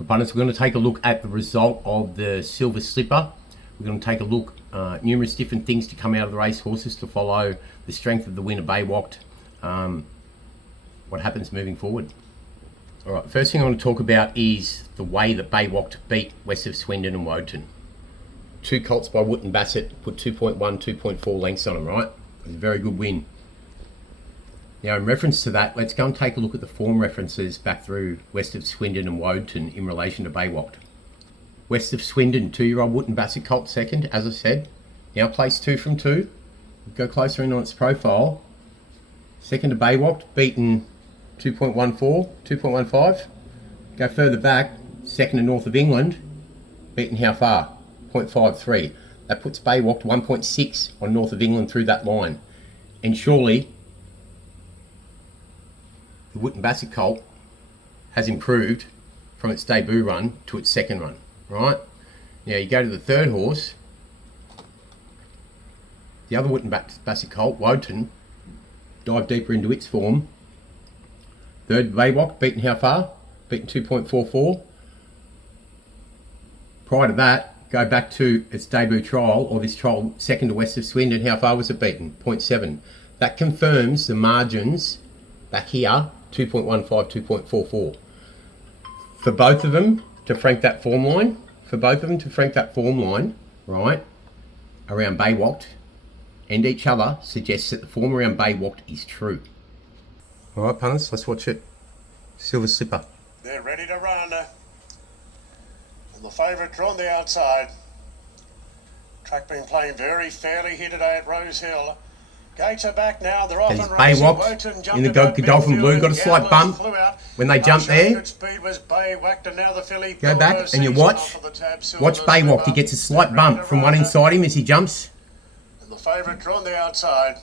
Abundance, we're going to take a look at the result of the Silver Slipper. We're going to take a look numerous different things to come out of the race horses to follow the strength of the winner Beiwacht. What happens moving forward. All right, first thing I want to talk about is the way that Beiwacht beat West of Swindon and Woden. Two colts by Wootton Bassett, put 2.1, 2.4 lengths on them, right? It was a very good win. Now, in reference to that, let's go and take a look at the form references back through West of Swindon and Woden in relation to Beiwacht. West of Swindon, 2-year-old Wootton Bassett colt second, as I said. Now placed 2 from 2. Go closer in on its profile. Second to Beiwacht, beaten 2.14, 2.15. Go further back, second to North of England, beaten how far? 0.53. That puts Beiwacht 1.6 on North of England through that line. And surely the Wootton Bassett colt has improved from its debut run to its second run, right? Now you go to the third horse, the other Wootton Bassett colt, Woden, dive deeper into its form. Third, Beiwacht, beaten how far? Beaten 2.44. Prior to that, go back to its debut trial, or this trial second to West of Swindon, how far was it beaten? 0.7. That confirms the margins back here, 2.15, 2.44. For both of them to frank that form line, right, around Beiwacht and each other suggests that the form around Beiwacht is true. All right, punters, let's watch it. Silver Slipper. They're ready to run. And the favourite drawn the outside. Track been playing very fairly here today at Rosehill. Gates are back now. They're off and racing. Beiwacht in the Godolphin Blue got a slight bump when they jumped there. Go back and you watch Beiwacht. He gets a slight bump from one inside him as he jumps. And the favourite drawn the outside.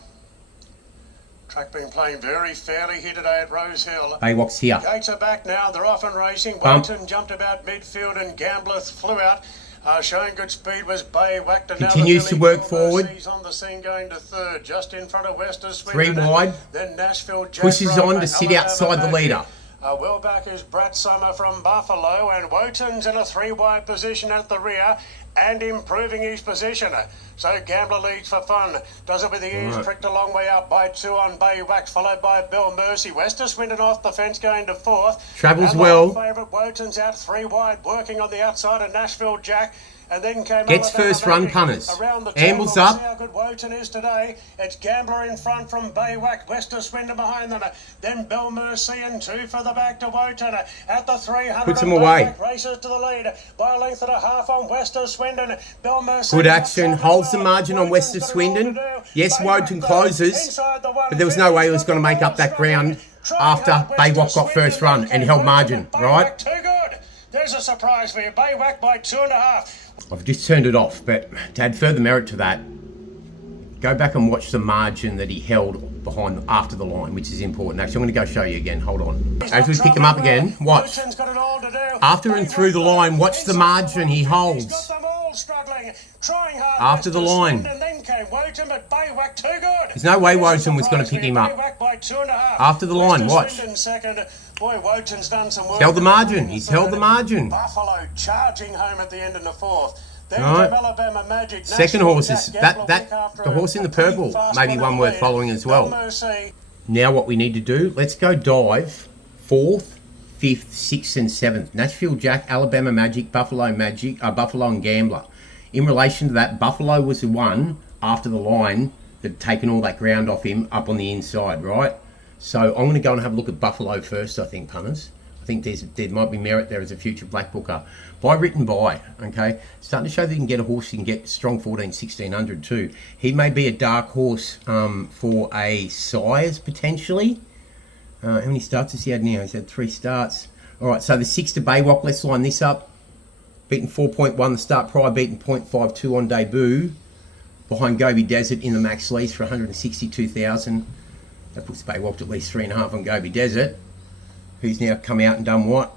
Track been playing very fairly here today at Rosehill. Beiwacht's here. Gates are back now. They're off and racing. Woden jumped about midfield and Gambler flew out. Showing good speed was Beiwacht. Continues to work forward. He's on the scene going to third, just in front of West of Swindon. 3 wide. Then Nashville pushes on to sit outside the leader. Well back is Brett Summer from Buffalo, and Woden's in a 3-wide position at the rear and improving his position. So Gambler leads for fun. Does it with the ears pricked a long way out by 2 on Beiwacht, followed by Bill Mercy. West of Swindon off the fence going to 4th. Travels and well. Favourite Woden's out 3 wide, working on the outside of Nashville Jack. And then came gets first run, punters. Ambles up. How good Woden is today. It's Gambler in front from Beiwacht. West of Swindon behind them. Then Bill Mercy and 2 for the back to Woden. At the 300. Puts him away. Races to the lead by a length and a half on West of Swindon. Bill Mercy. Good action. Holds the margin on West of Swindon. Yes, Woden closes, but there was no way he was going to make up that ground after Beiwacht got first run and held margin, right? Too good. There's a surprise for you. Beiwacht by 2.5. I've just turned it off, but to add further merit to that, go back and watch the margin that he held behind after the line, which is important. Actually, I'm going to go show you again. Hold on. As we pick him up again, watch. After and through the line, watch the margin he holds. After the line. There's no way Woden was going to pick him up. After the line, watch. Boy, Woden's done some work. Held the margin. He's held the margin. Buffalo charging home at the end of the 4th. Then right. Alabama Magic. Second horse is the horse in the purple. Maybe one worth following as well. Now what we need to do, let's go dive 4th, 5th, 6th and 7th. Nashville Jack, Alabama Magic, Buffalo and Gambler. In relation to that, Buffalo was the one after the line that had taken all that ground off him up on the inside, right? So I'm going to go and have a look at Buffalo first, I think, punters. I think there might be merit there as a future black booker. Written by, okay? Starting to show that you can get a horse, you can get strong 14, 1600 too. He may be a dark horse for a size, potentially. How many starts has he had now? He's had 3 starts. All right, so the 6 to Beiwacht, let's line this up. Beaten 4.1 the start prior, beaten 0.52 on debut. Behind Gobi Desert in the max lease for 162,000. That puts Beiwacht at least 3.5 on Gobi Desert, who's now come out and done what?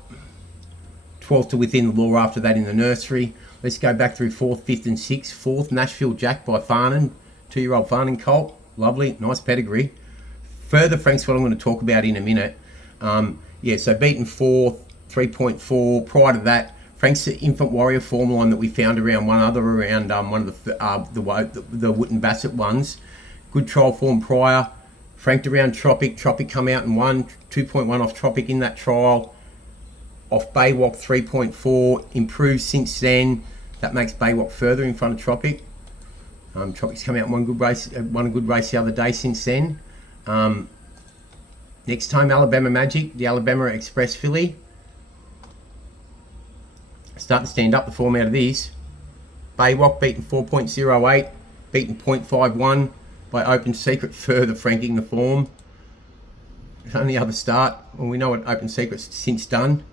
12th to within the law after that in the nursery. Let's go back through 4th, 5th and 6th. 4th, Nashville Jack by Farnan. 2-year-old Farnan colt. Lovely, nice pedigree. Further Frank's what I'm going to talk about in a minute. Yeah, so beaten 4th, 3.4. Prior to that, Frank's the Infant Warrior form line that we found around one of the Wootton Bassett ones. Good trial form prior. Franked around Tropic. Tropic come out and won. 2.1 off Tropic in that trial. Off Beiwacht 3.4. Improved since then. That makes Beiwacht further in front of Tropic. Tropic's come out and won a good race the other day since then. Next time, Alabama Magic, the Alabama Express filly. Starting to stand up the form out of this. Beiwacht beaten 4.08, beaten 0.51 by Open Secret, further franking the form. It's only other start. Well, we know what Open Secret's since done.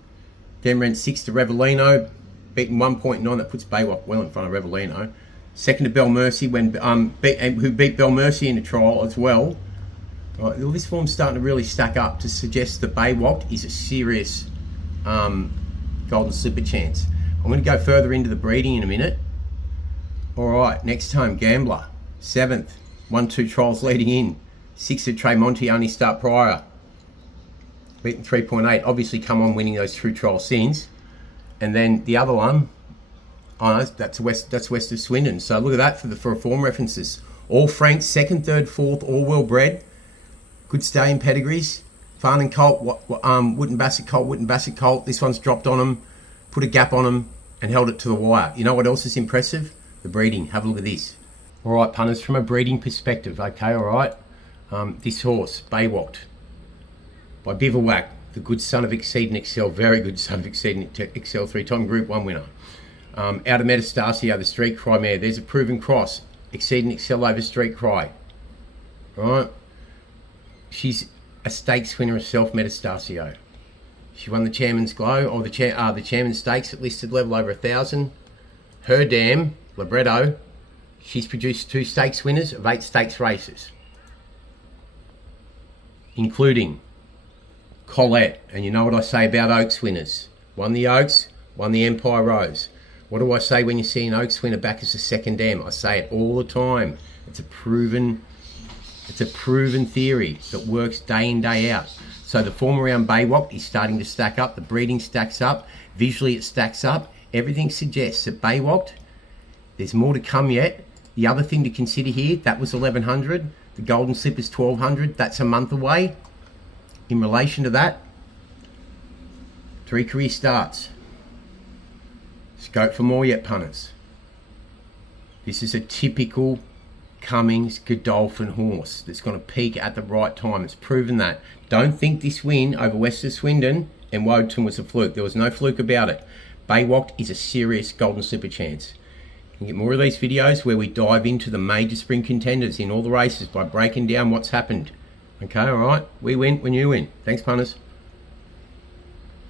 Then ran 6 to Revelino, beaten 1.9. That puts Beiwacht well in front of Revelino. Second to Bell Mercy, who beat Bell Mercy in a trial as well. Right, well, this form's starting to really stack up to suggest that Beiwacht is a serious Golden Slipper chance. I'm going to go further into the breeding in a minute. All right, next home, Gambler, 7th, 1-2 trials leading in. 6th to Tremonti, only start prior. Beaten 3.8, obviously come on winning those 2 trials since. And then the other one, oh no, that's west of Swindon. So look at that for form references. All Franks, 2nd, 3rd, 4th, all well bred. Good stallion pedigrees. Farnan Colt, Wootton Bassett Colt. This one's dropped on them, put a gap on them, and held it to the wire. You know what else is impressive? The breeding. Have a look at this. All right, punters, from a breeding perspective, okay, all right. This horse, Beiwacht, by Beiwacht, the good son of Exceed and Excel, very good son of Exceed and Excel, 3-time Group 1 winner. Out of Metastasio, the Street Cry mare. There's a proven cross. Exceed and Excel over Street Cry. All right. She's a stakes winner herself, Metastasio. She won the Chairman's Glow, or the Chairman's Stakes at listed level over 1,000. Her dam, Libretto, she's produced 2 stakes winners of 8 stakes races, including Colette. And you know what I say about Oaks winners. Won the Oaks, won the Empire Rose. What do I say when you see an Oaks winner back as a second dam? I say it all the time. It's a proven theory that works day in, day out. So the form around Beiwacht is starting to stack up. The breeding stacks up. Visually it stacks up. Everything suggests that Beiwacht, there's more to come yet. The other thing to consider here, that was 1,100. The Golden Slipper's 1,200. That's a month away. In relation to that, 3 career starts. Scope for more yet, punters. This is a typical Cummings Godolphin horse that's going to peak at the right time. It's proven that. Don't think this win over West of Swindon and Woden was a fluke. There was no fluke about it. Beiwacht is a serious Golden Slipper chance. You can get more of these videos where we dive into the major spring contenders in all the races by breaking down what's happened. Okay, all right? We win when you win. Thanks, punters.